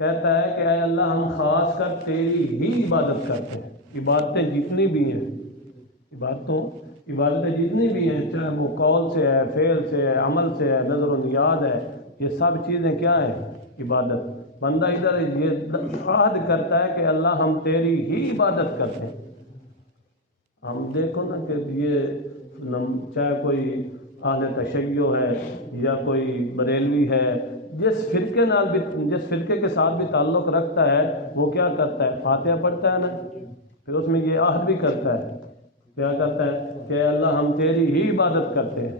کہتا ہے کہ اے اللہ ہم خاص کر تیری ہی عبادت کرتے ہیں. عبادتیں جتنی بھی ہیں، عبادتیں جتنی بھی ہیں، چاہے وہ قول سے ہے، فعل سے ہے، عمل سے ہے، نظر و نیاد ہے، یہ سب چیزیں کیا ہیں؟ عبادت. بندہ ادھر یہ عہد کرتا ہے کہ اللہ ہم تیری ہی عبادت کرتے ہیں. ہم دیکھو نا کہ یہ چاہے کوئی اہل تشیع ہے یا کوئی بریلوی ہے، جس فرقے کے ساتھ بھی تعلق رکھتا ہے، وہ کیا کرتا ہے؟ فاتحہ پڑھتا ہے نا، پھر اس میں یہ عہد بھی کرتا ہے. کیا کرتا ہے کہ اللہ ہم تیری ہی عبادت کرتے ہیں.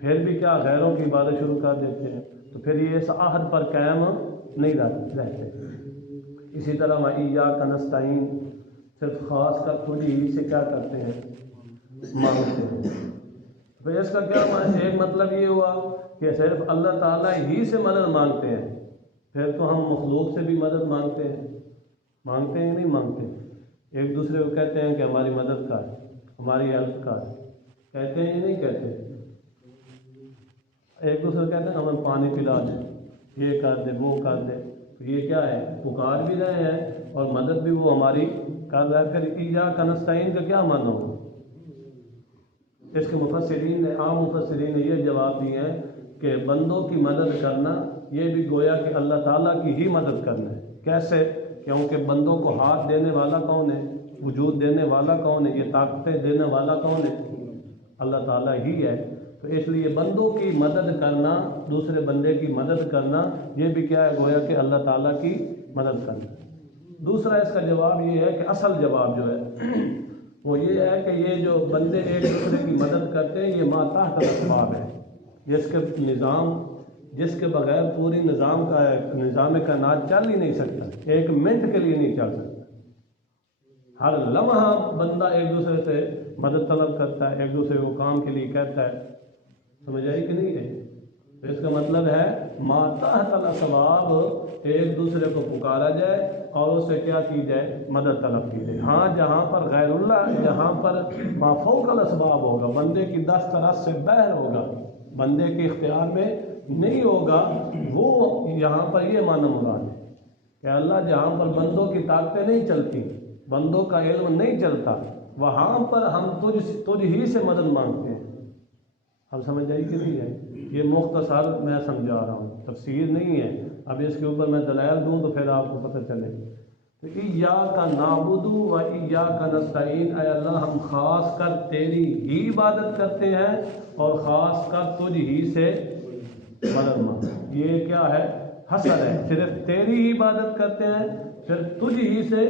پھر بھی کیا غیروں کی عبادت شروع کر دیتے ہیں، تو پھر یہ اس عہد پر قائم نہیں رہتے. اسی طرح وَإِيَّاكَ نَسْتَعِينُ، صرف خاص کر خود ہی سے کیا کرتے ہیں؟ مانگتے ہیں. پھر اس کا کیا ایک مطلب یہ ہوا کہ صرف اللہ تعالیٰ ہی سے مدد مانگتے ہیں. پھر تو ہم مخلوق سے بھی مدد مانگتے ہیں یا نہیں مانگتے؟ ایک دوسرے کو کہتے ہیں کہ ہماری مدد کر، ہماری ہیلپ کر، کہتے ہیں یا نہیں کہتے؟ ایک دوسرے کو کہتے ہیں ہمیں پانی پلا دے، یہ کر دے، وہ کر دے. یہ کیا ہے؟ پکار بھی رہے ہیں اور مدد بھی وہ ہماری کر رہا ہے. پھر ایاک نستعین کا کیا معنی ہو؟ اس کے عام مفسرین نے یہ جواب دیے ہیں کہ بندوں کی مدد کرنا یہ بھی گویا کہ اللہ تعالیٰ کی ہی مدد کرنا ہے. کیسے؟ کیونکہ بندوں کو ہاتھ دینے والا کون ہے؟ وجود دینے والا کون ہے؟ یہ طاقتیں دینے والا کون ہے؟ اللہ تعالیٰ ہی ہے. تو اس لیے بندوں کی مدد کرنا، دوسرے بندے کی مدد کرنا، یہ بھی کیا ہے؟ گویا کہ اللہ تعالیٰ کی مدد کرنا. دوسرا اس کا جواب یہ ہے کہ اصل جواب جو ہے وہ یہ ہے کہ یہ جو بندے ایک دوسرے کی مدد کرتے ہیں، یہ ما تحت الاسباب ہے، جس کے بغیر پوری نظام کائنات چل ہی نہیں سکتا، ایک منٹ کے لیے نہیں چل سکتا. ہر لمحہ بندہ ایک دوسرے سے مدد طلب کرتا ہے، ایک دوسرے کو کام کے لیے کہتا ہے. سمجھ آئی کہ نہیں ہے؟ تو اس کا مطلب ہے ما تحت الاسباب، ایک دوسرے کو پکارا جائے اور اس سے کیا کی جائے؟ مدد طلب کی جائے. ہاں جہاں پر غیر اللہ، جہاں پر ما فوق الاسباب ہوگا، بندے کی دست رس سے باہر ہوگا، بندے کے اختیار میں نہیں ہوگا، وہ یہاں پر یہ معنی مراد ہے کہ اللہ جہاں پر بندوں کی طاقتیں نہیں چلتی، بندوں کا علم نہیں چلتا، وہاں پر ہم تجھ ہی سے مدد مانگتے ہیں. اب سمجھ آئی کہ نہیں ہے؟ یہ مختصر میں سمجھا رہا ہوں، تفسیر نہیں ہے. اب اس کے اوپر میں دلائل دوں تو پھر آپ کو پتہ چلے. تو ایاک نعبد و ایاک نستعین، اے اللہ ہم خاص کر تیری ہی عبادت کرتے ہیں اور خاص کر تجھ ہی سے مدد مانگتے. یہ کیا ہے؟ حصر ہے. صرف تیری ہی عبادت کرتے ہیں، صرف تجھ ہی سے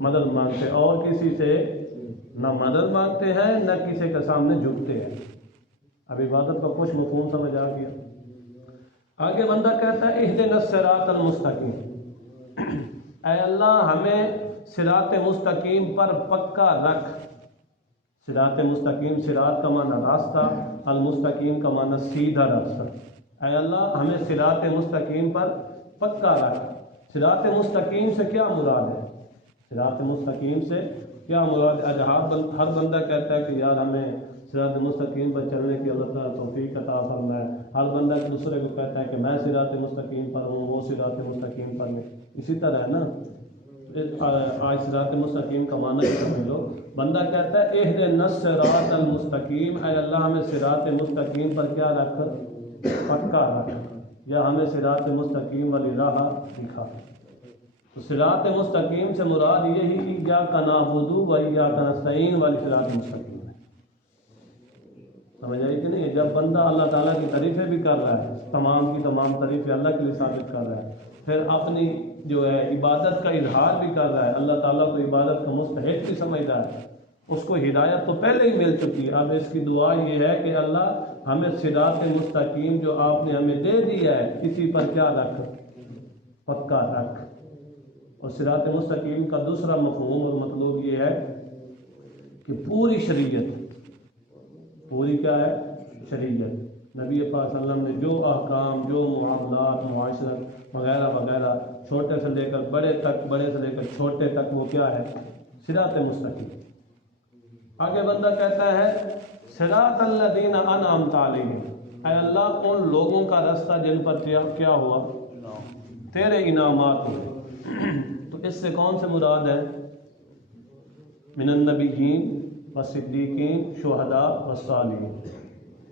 مدد مانگتے ہیں، اور کسی سے نہ مدد مانگتے ہیں نہ کسی کے سامنے جھکتے ہیں. اب عبادت کا کچھ مفہوم سمجھ آ گیا. آگے بندہ کہتا ہے اہدنا الصراط المستقیم، اے اللہ ہمیں صراط مستقیم پر پکا رکھ. صراط مستقیم، صراط کا معنی راستہ، المستقیم کا معنی سیدھا راستہ. اے اللہ ہمیں صراط مستقیم پر پکا رکھ. صراط مستقیم سے کیا مراد ہے؟ صراط مستقیم سے کیا مراد ہے؟ ہر بندہ کہتا ہے کہ یار ہمیں صراط مستقیم پر چلنے کی اللہ تعالیٰ توفیق عطا فرمائے. ہر بندہ دوسرے کو کہتا ہے کہ میں صراط مستقیم پر ہوں، وہ صراط مستقیم پر نہیں. اسی طرح ہے نا، آج صراط مستقیم کا معنی ہی سمجھ لو. بندہ کہتا ہے اہدنا الصراط المستقیم، اے اللہ ہمیں صراط مستقیم پر کیا رکھ؟ پکا رکھ، یا ہمیں صراط مستقیم والی راہ دکھا. تو صراط مستقیم سے مراد یہی ایاک نعبد و ایاک نستعین والی صراط مستقیم ہے. سمجھ آئی کہ نہیں؟ جب بندہ اللہ تعالیٰ کی تعریفیں بھی کر رہا ہے، تمام کی تمام تعریفیں اللہ کے لیے ثابت کر رہا ہے، پھر اپنی جو ہے عبادت کا اظہار بھی کر رہا ہے، اللہ تعالیٰ کو عبادت کا مستحق بھی سمجھتا ہے، اس کو ہدایت تو پہلے ہی مل چکی ہے. اب اس کی دعا یہ ہے کہ اللہ ہمیں صراط مستقیم جو آپ نے ہمیں دے دیا ہے اسی پر کیا رکھ؟ پکا رکھ. اور صراط مستقیم کا دوسرا مفہوم اور مطلب یہ ہے کہ پوری شریعت، پوری کیا ہے؟ شریعت. نبی پاک صلی اللہ علیہ وسلم نے جو احکام، جو معاملات، معاشرت وغیرہ وغیرہ، چھوٹے سے لے کر بڑے تک، بڑے سے لے کر چھوٹے تک، وہ کیا ہے؟ صراط مستقیم. آگے بندہ کہتا ہے صراط الذین انعمت علیہم، اے اللہ ان لوگوں کا راستہ جن پر کیا ہوا؟ تیرے انعامات ہوئے۔ تو اس سے کون سے مراد ہے؟ من النبیین والصدیقین شہداء والصالحین،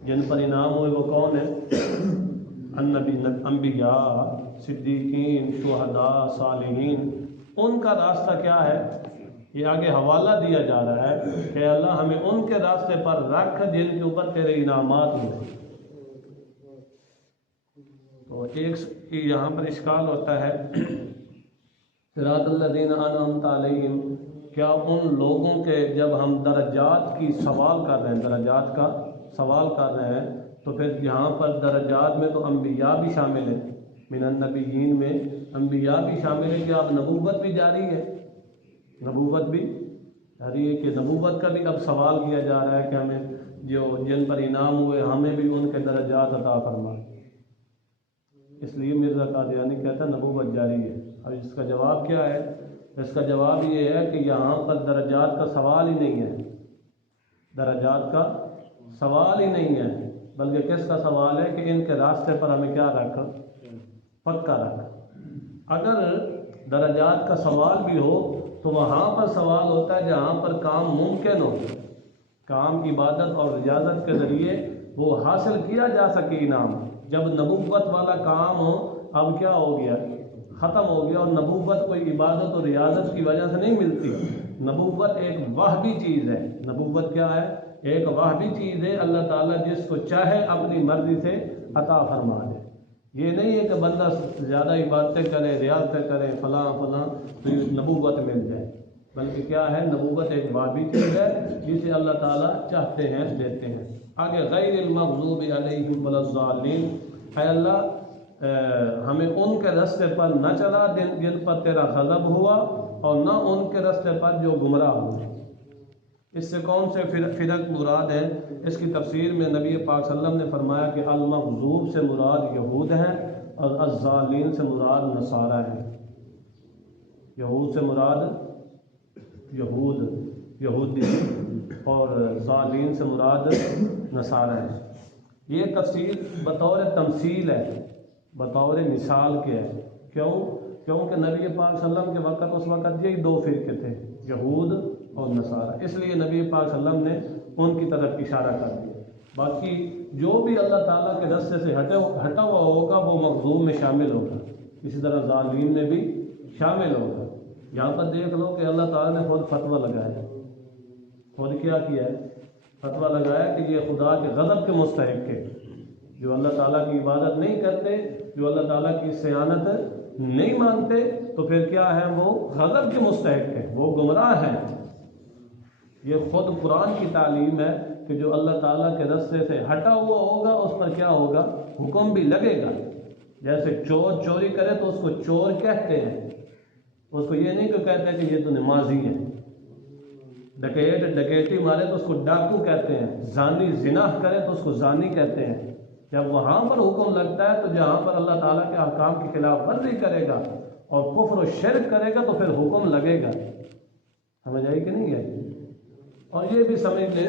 جن پر انعام ہوئے وہ کون ہے؟ انبیاء، صدیقین، شہداء، صالحین۔ ان کا راستہ کیا ہے؟ یہ آگے حوالہ دیا جا رہا ہے کہ اللہ ہمیں ان کے راستے پر رکھ جن کے اوپر تیرے انعامات ہوئے۔ تو ایک یہاں پر اشکال ہوتا ہے، صراط الذین انعمت علیہم، کیا ان لوگوں کے جب ہم درجات کی سوال کر رہے ہیں، درجات کا سوال کر رہے ہیں، تو پھر یہاں پر درجات میں تو انبیاء بھی شامل ہیں، من النبیین میں انبیاء بھی شامل ہیں، کہ اب نبوت بھی جاری ہے، نبوت بھی جاری ہے، کہ نبوت کا بھی اب سوال کیا جا رہا ہے کہ ہمیں جو جن پر انعام ہوئے ہمیں بھی ان کے درجات عطا فرما۔ اس لیے مرزا قادیانی کہتا ہے نبوت جاری ہے۔ اب اس کا جواب کیا ہے؟ اس کا جواب یہ ہے کہ یہاں پر درجات کا سوال ہی نہیں ہے، درجات کا سوال ہی نہیں ہے، بلکہ کس کا سوال ہے کہ ان کے راستے پر ہمیں کیا رکھ، پکا رکھ۔ اگر درجات کا سوال بھی ہو تو وہاں پر سوال ہوتا ہے جہاں پر کام ممکن ہو، کام عبادت اور ریاضت کے ذریعے وہ حاصل کیا جا سکے انعام۔ جب نبوت والا کام ہو، اب کیا ہو گیا، ختم ہو گیا، اور نبوت کوئی عبادت اور ریاضت کی وجہ سے نہیں ملتی۔ نبوت ایک وہبی چیز ہے، نبوت کیا ہے؟ ایک وہبی چیز ہے، اللہ تعالیٰ جس کو چاہے اپنی مرضی سے عطا فرما دے۔ یہ نہیں ہے کہ بندہ زیادہ عبادتیں کرے، ریاضتیں کرے، فلاں فلاں تو نبوت مل جائے، بلکہ کیا ہے، نبوت ایک وہبی چیز ہے جسے اللہ تعالیٰ چاہتے ہیں دیتے ہیں۔ آگے غیر المغضوب علیہم ولا الضالین، اے اللہ ہمیں ان کے راستے پر نہ چلا جن پر تیرا غضب ہوا، اور نہ ان کے راستے پر جو گمراہ ہوئے۔ اس سے کون سے فرق مراد ہیں؟ اس کی تفسیر میں نبی پاک صلی اللہ علیہ وسلم نے فرمایا کہ المغضوب سے مراد یہود ہیں، اور الضالین سے مراد نصارہ ہیں۔ یہود سے مراد یہودی، اور ضالین سے مراد نصارہ ہیں۔ یہ تفسیر بطور تمثیل ہے، بطور مثال کے ہے۔ کیونکہ نبی پاک صلی اللہ علیہ وسلم کے وقت اس وقت یہی دو فرقے تھے، یہود اور نصارہ، اس لیے نبی پاک صلی اللہ علیہ وسلم نے ان کی طرف اشارہ کر دیا۔ باقی جو بھی اللہ تعالیٰ کے راستے سے ہٹا ہوا ہوگا وہ مغضوب میں شامل ہوگا، اسی طرح ظالمین میں بھی شامل ہوگا۔ یہاں پر دیکھ لو کہ اللہ تعالیٰ نے خود فتویٰ لگایا، خود کیا کیا ہے، فتویٰ لگایا کہ یہ خدا کے غضب کے مستحق ہے۔ جو اللہ تعالیٰ کی عبادت نہیں کرتے، جو اللہ تعالیٰ کی صیانت نہیں مانتے، تو پھر کیا ہے، وہ غضب کے مستحق ہے، وہ گمراہ ہیں۔ یہ خود قرآن کی تعلیم ہے کہ جو اللہ تعالیٰ کے راستے سے ہٹا ہوا ہوگا اس پر کیا ہوگا، حکم بھی لگے گا۔ جیسے چور چوری کرے تو اس کو چور کہتے ہیں، اس کو یہ نہیں کہ کہتے ہیں کہ یہ تو نمازی ہے۔ ڈکیٹ ڈکیٹی مارے تو اس کو ڈاکو کہتے ہیں، زانی زنا کرے تو اس کو زانی کہتے ہیں۔ جب وہاں پر حکم لگتا ہے تو جہاں پر اللہ تعالیٰ کے احکام کی خلاف ورزی کرے گا اور کفر و شرک کرے گا تو پھر حکم لگے گا۔ سمجھ آئی کہ نہیں ہے؟ اور یہ بھی سمجھ لیں،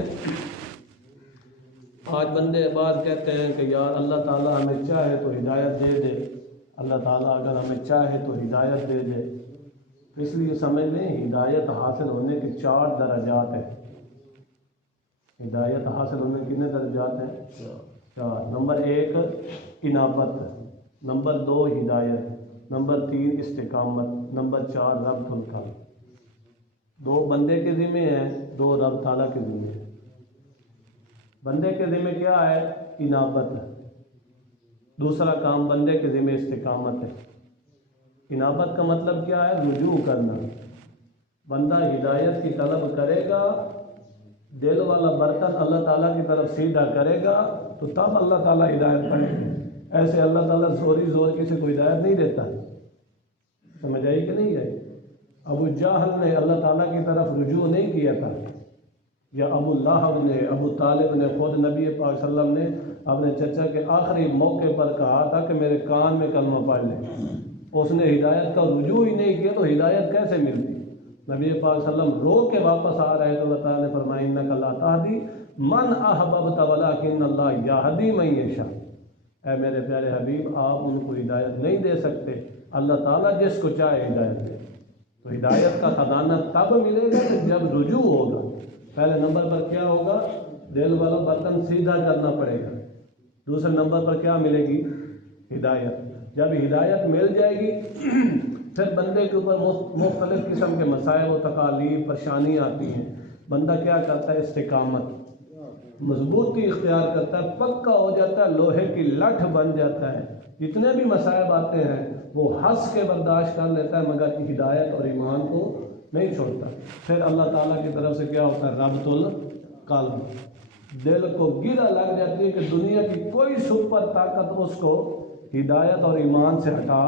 آج بندے بعض کہتے ہیں کہ یار اللہ تعالیٰ ہمیں چاہے تو ہدایت دے دے، اللہ تعالیٰ اگر ہمیں چاہے تو ہدایت دے دے۔ اس لیے سمجھ لیں ہدایت حاصل ہونے کے 4 درجات ہیں۔ ہدایت حاصل ہونے کے کتنے درجات ہیں؟ 4۔ نمبر 1 انابت، نمبر 2 ہدایت، نمبر 3 استقامت، نمبر 4 ربط القلب۔ 2 بندے کے ذمہ ہیں، 2 رب تعالیٰ کے ذمہ ہیں۔ بندے کے ذمہ کیا ہے؟ انابت ہے۔ دوسرا کام بندے کے ذمہ استقامت ہے۔ انابت کا مطلب کیا ہے؟ رجوع کرنا۔ بندہ ہدایت کی طلب کرے گا، دل والا برتن اللہ تعالیٰ کی طرف سیدھا کرے گا تو تب اللہ تعالیٰ ہدایت پڑے گا۔ ایسے اللہ تعالیٰ زور کسی کو ہدایت نہیں دیتا۔ سمجھ آئی کہ نہیں آئی؟ ابو جہل نے اللہ تعالیٰ کی طرف رجوع نہیں کیا تھا، یا ابو لہب نے، ابو طالب نے، خود نبی پاک صلی اللہ علیہ وسلم نے اپنے چچا کے آخری موقع پر کہا تھا کہ میرے کان میں کلمہ پڑھ لیں۔ اس نے ہدایت کا رجوع ہی نہیں کیا تو ہدایت کیسے ملتی؟ نبی پاک صلی اللہ علیہ وسلم رو کے واپس آ رہے تو اللہ تعالیٰ نے فرمایا انک لا تہدی من احببت ولکن اللہ یہدی من یشاء۔ اے میرے پیارے حبیب آپ ان کو ہدایت نہیں دے سکتے، اللہ تعالیٰ جس کو چاہے ہدایت دے۔ تو ہدایت کا خزانہ تب ملے گا کہ جب رجوع ہوگا۔ پہلے نمبر پر کیا ہوگا؟ دل والا برتن سیدھا کرنا پڑے گا۔ دوسرے نمبر پر کیا ملے گی؟ ہدایت۔ جب ہدایت مل جائے گی پھر بندے کے اوپر مختلف قسم کے مسائل و تکالیف پریشانی آتی ہیں، بندہ کیا کرتا ہے؟ استقامت، مضبوطی اختیار کرتا ہے، پکا ہو جاتا ہے، لوہے کی لٹھ بن جاتا ہے۔ جتنے بھی مسائل آتے ہیں وہ ہنس کے برداشت کر لیتا ہے، مگر ہدایت اور ایمان کو نہیں چھوڑتا۔ پھر اللہ تعالیٰ کی طرف سے کیا ہوتا ہے؟ ربط القلب، دل کو گرہ لگ جاتی ہے کہ دنیا کی کوئی سپر طاقت اس کو ہدایت اور ایمان سے ہٹا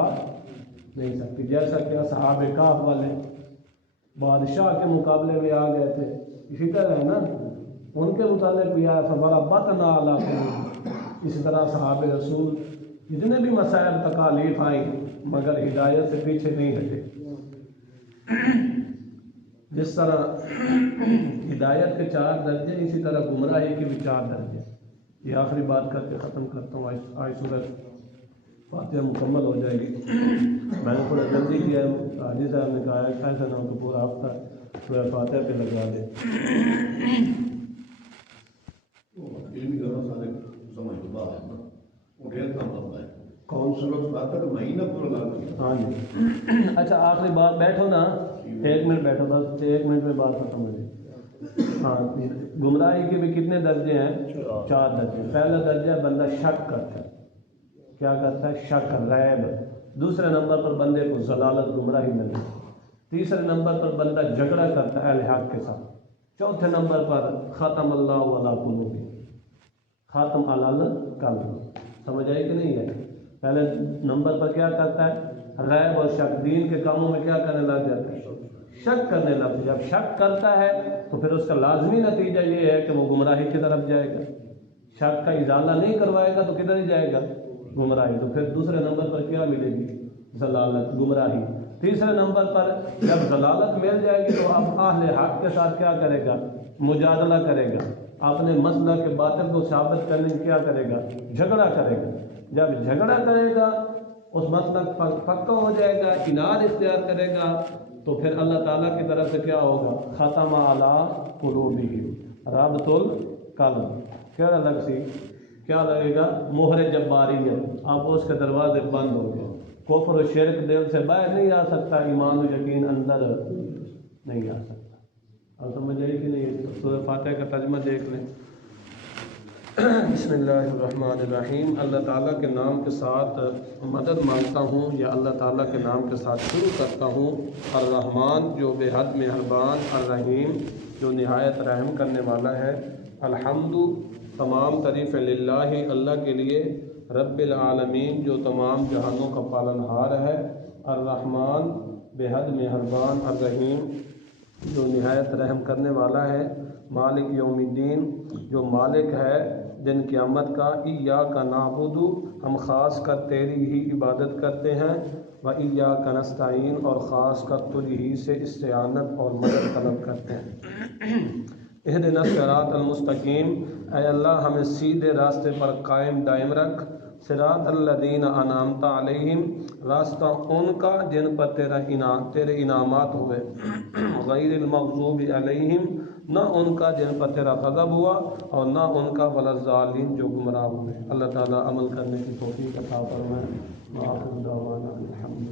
نہیں سکتی۔ جیسا کہ اصحاب کہف والے بادشاہ کے مقابلے میں آ گئے تھے، اسی طرح ہے نا، ان کے متعلق بھی آیا تھا بَرَبَّطْنَا عَلَىٰ قُلُوبِهِمْ۔ اسی طرح صحابہ رسول جتنے بھی مسائل تکالیف آئیں مگر ہدایت سے پیچھے نہیں ہٹے۔ جس طرح ہدایت کے 4 درجے، اسی طرح گمراہی کے بھی 4 درجے۔ یہ آخری بات کر کے ختم کرتا ہوں، آج سورہ فاتحہ مکمل ہو جائے گی۔ میں نے تھوڑا جلدی کیا ہے، حاجی صاحب نے کہا ہے ایسا نہ ہو کہ پورا ہفتہ سورہ فاتحہ پہ لگا دے۔ کون سا؟ ہاں جی، اچھا آخری بات، بیٹھو نا 1 منٹ بیٹھو، بس 1 منٹ میں بات ختم ہو جائے۔ ہاں، گمراہی کے بھی کتنے درجے ہیں؟ 4 درجے۔ پہلا درجہ بندہ شک کرتا ہے، کیا کرتا ہے؟ شک، ریب۔ دوسرے نمبر پر بندے کو ضلالت، گمراہی ملتی۔ تیسرے نمبر پر بندہ جھگڑا کرتا ہے اہل حق کے ساتھ۔ چوتھے نمبر پر ختم اللہ علی قلوبہم، ختم علی القلب۔ سمجھ آئی کہ نہیں ہے؟ پہلے نمبر پر کیا کرتا ہے؟ ریب اور شک، دین کے کاموں میں کیا کرنے لگ جاتا ہے؟ شک کرنے لگتا ہے۔ جب شک کرتا ہے تو پھر اس کا لازمی نتیجہ یہ ہے کہ وہ گمراہی کی طرف جائے گا۔ شک کا ازالہ نہیں کروائے گا تو کدھر ہی جائے گا؟ گمراہی۔ تو پھر دوسرے نمبر پر کیا ملے گی؟ ضلالت، گمراہی۔ تیسرے نمبر پر جب ضلالت مل جائے گی تو اب اہل حق کے ساتھ کیا کرے گا؟ مجادلہ کرے گا، اپنے مسئلہ کے باطل کو ثابت کرنے کی کیا کرے گا؟ جھگڑا کرے گا۔ جب جھگڑا کرے گا، اس مسئلہ پکا ہو جائے گا، اناد اختیار کرے گا، تو پھر اللہ تعالیٰ کی طرف سے کیا ہوگا؟ ختم علی قلوبہم، ربط القلب۔ کیا الگ سی کیا لگے گا؟ مہر جباریت، اب اس کے دروازے بند ہو گئے۔ کفر و شرک دل سے باہر نہیں آ سکتا، ایمان و یقین اندر نہیں آ سکتا۔ اب سمجھ آئی کہ نہیں؟ سورہ فاتحہ کا ترجمہ دیکھ لیں۔ بسم اللہ الرحمن الرحیم۔ اللہ تعالیٰ کے نام کے ساتھ مدد مانگتا ہوں، یا اللہ تعالیٰ کے نام کے ساتھ شروع کرتا ہوں۔ الرحمن جو بے حد مہربان، الرحیم جو نہایت رحم کرنے والا ہے۔ الحمد تمام تعریف للہ اللہ کے لیے، رب العالمین جو تمام جہانوں کا پالنہار ہے۔ الرحمن بے حد مہربان، الرحیم جو نہایت رحم کرنے والا ہے۔ مالک یوم الدین جو مالک ہے دن قیامت کا۔ ایاک نعبد ہم خاص کر تیری ہی عبادت کرتے ہیں، و ایاک نستعین اور خاص کر تجھ ہی سے استعانت اور مدد طلب کرتے ہیں۔ اہدنا الصراط المستقیم، اے اللہ ہمیں سیدھے راستے پر قائم دائم رکھ۔ صراط الذین انعمت علیہم، راستہ ان کا جن پر تیرے انعامات ہوئے۔ غیر المغضوب علیہم، نہ ان کا جن پر تیرا غضب ہوا، اور نہ ان کا ولا الضالین جو گمراہ ہوئے۔ اللہ تعالیٰ عمل کرنے کی توفیق عطا فرمائے۔ وآخر دعوانا الحمد